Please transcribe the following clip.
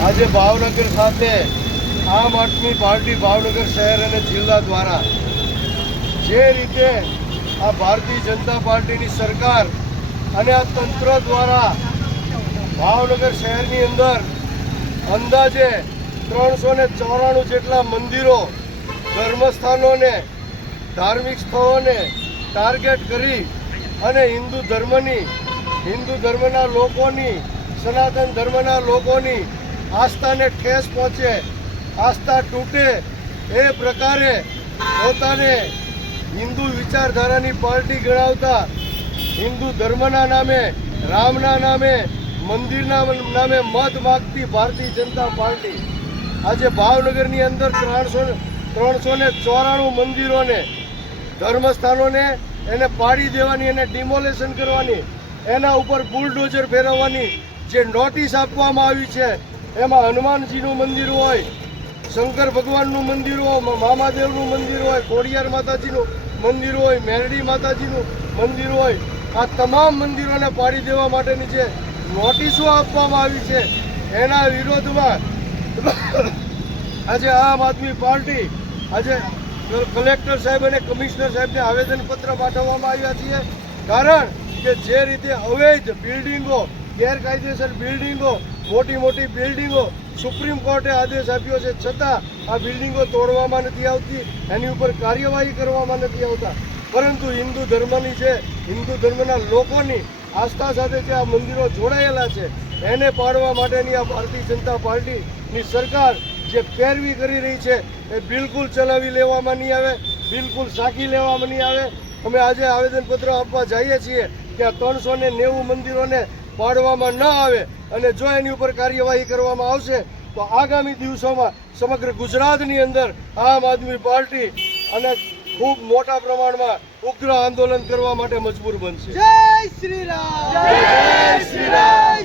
આજે ભાવનગર ખાતે આમ આદમી પાર્ટી ભાવનગર શહેર અને જિલ્લા દ્વારા જે રીતે આ ભારતીય જનતા પાર્ટીની સરકાર અને આ તંત્ર દ્વારા ભાવનગર શહેરની અંદર અંદાજે ત્રણસો ને ચોરાણું જેટલા મંદિરો, ધર્મસ્થાનોને, ધાર્મિક સ્થળોને ટાર્ગેટ કરી અને હિન્દુ ધર્મની, હિન્દુ ધર્મના લોકોની, સનાતન ધર્મના લોકોની આસ્થાને ઠેસ પહોંચે, આસ્થા તૂટે, એ પ્રકારે પોતાને હિન્દુ વિચારધારાની પાર્ટી ગણાવતા હિન્દુ ધર્મના નામે, રામના નામે, મંદિરના નામે મત માગતી ભારતીય જનતા પાર્ટી આજે ભાવનગરની અંદર ત્રણસો ત્રણસો ને ચોરાણું મંદિરોને, ધર્મસ્થાનોને એને પાડી દેવાની એને ડિમોલેશન કરવાની, એના ઉપર બુલડોઝર ફેરવવાની જે નોટિસ આપવામાં આવી છે એમાં હનુમાનજીનું મંદિર હોય, શંકર ભગવાનનું મંદિર હોય મામાદેવનું મંદિર હોય ખોડિયાર માતાજીનું મંદિર હોય, મેરડી માતાજીનું મંદિર હોય, આ તમામ મંદિરોને પાડી દેવા માટેની જે નોટિસો આપવામાં આવી છે, એના વિરોધમાં આજે આમ આદમી પાર્ટી, આજે કલેક્ટર સાહેબ અને કમિશનર સાહેબને આવેદનપત્ર પાઠવવામાં આવ્યા છીએ, કારણ કે જે રીતે અવૈધ બિલ્ડિંગો, ગેરકાયદેસર બિલ્ડિંગો મોટી મોટી બિલ્ડિંગો સુપ્રીમ કોર્ટે આદેશ આપ્યો છે. છતાં આ બિલ્ડિંગો તોડવામાં નથી આવતી, એની ઉપર કાર્યવાહી કરવામાં નથી આવતા. પરંતુ હિન્દુ ધર્મની છે, હિન્દુ ધર્મના લોકોની આસ્થા સાથે જે આ મંદિરો જોડાયેલા છે, એને પાડવા માટેની આ ભારતીય જનતા પાર્ટીની સરકાર જે પેરવી કરી રહી છે, એ બિલકુલ ચલાવી લેવામાં નહીં આવે, બિલકુલ સાકી લેવામાં નહીં આવે. અમે આજે આવેદનપત્ર આપવા જઈએ છીએ આ ત્રણસો ને નેવું મંદિરોને પાડવામાં ન આવે અને જો એની ઉપર કાર્યવાહી કરવામાં આવશે, તો આગામી દિવસોમાં સમગ્ર ગુજરાતની અંદર આમ આદમી પાર્ટી અને ખૂબ મોટા પ્રમાણમાં ઉગ્ર આંદોલન કરવા માટે મજબૂર બનશે. જય શ્રી રામ! જય શ્રી રામ!